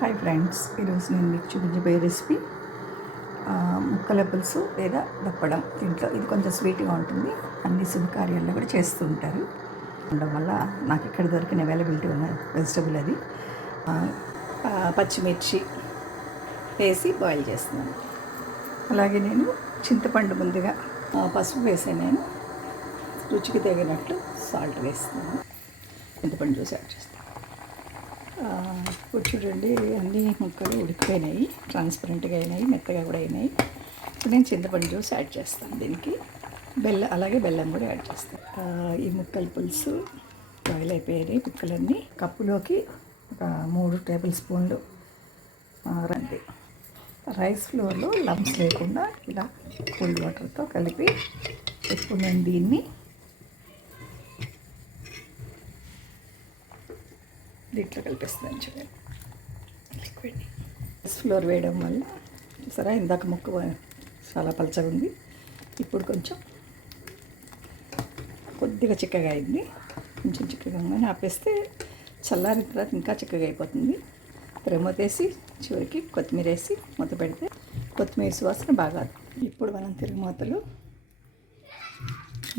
Hi friends, ఈరోజు నేను మీకు చూపించబోయే రెసిపీ ముక్కల పులుసు లేదా దప్పడం. దీంట్లో ఇది కొంచెం స్వీట్గా ఉంటుంది. అన్ని శుభకార్యాల్లో కూడా చేస్తూ ఉంటారు. ఉండడం వల్ల నాకు ఇక్కడ దొరికిన అవైలబిలిటీ ఉన్న వెజిటబుల్ అది. పచ్చిమిర్చి వేసి బాయిల్ చేస్తున్నాను. అలాగే నేను చింతపండు ముందుగా పసుపు వేసాను. నేను రుచికి తగినట్లు సాల్ట్ వేస్తున్నాను. చింతపండు జ్యూస్ యాడ్ చేస్తాను. ఇప్పుడు చూడండి, అన్ని ముక్కలు ఉడికిపోయినాయి, ట్రాన్స్పరెంట్గా అయినాయి, మెత్తగా కూడా అయినాయి. ఇప్పుడు నేను చింతపండు జ్యూస్ యాడ్ చేస్తాను. దీనికి అలాగే బెల్లం కూడా యాడ్ చేస్తాను. ఈ ముక్కల పులుసు బాయిల్ అయిపోయాయి. ముక్కలన్నీ కప్పులోకి ఒక 3 టేబుల్ స్పూన్లు రండి. రైస్ ఫ్లోర్లో లంప్స్ లేకుండా ఇలా కోల్డ్ వాటర్తో కలిపి ఇప్పుడు నేను దీన్ని దీంట్లో కలిపిస్తాను. చూడండి, లిక్విడ్ ఫ్లోర్ వేయడం వల్ల సరే ఇందాక ముక్క చాలా పలచగా ఉంది. ఇప్పుడు కొద్దిగా చిక్కగా అయింది. కొంచెం చిక్కగా ఆపేస్తే చల్లారిన తర్వాత ఇంకా చిక్కగా అయిపోతుంది. మూతేసి చివరికి కొత్తిమీర వేసి మూత పెడితే కొత్తిమీర సువాసన బాగా. ఇప్పుడు మనం తిరుగుమూతలు,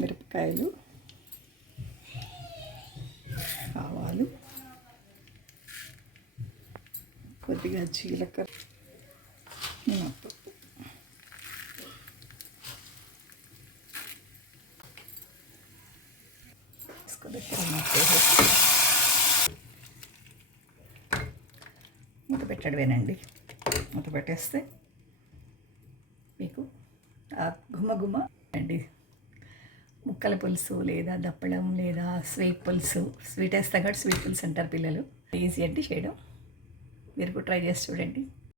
మిరపకాయలు, ఆవాలు, కొద్దిగా జీలకర్ర, మినప్పప్పు, మూత పెట్టడమేనండి. మూత పెట్టేస్తే మీకు ఆ గుమ్మ అండి ముక్కల పులుసు లేదా దప్పడం లేదా స్వీట్ పులుసు. స్వీట్ వేస్తా కాబట్టి స్వీట్ పులుసు అంటారు పిల్లలు. ఈజీ అంటే చేయడం. మీరు కూడా ట్రై చేసి చూడండి.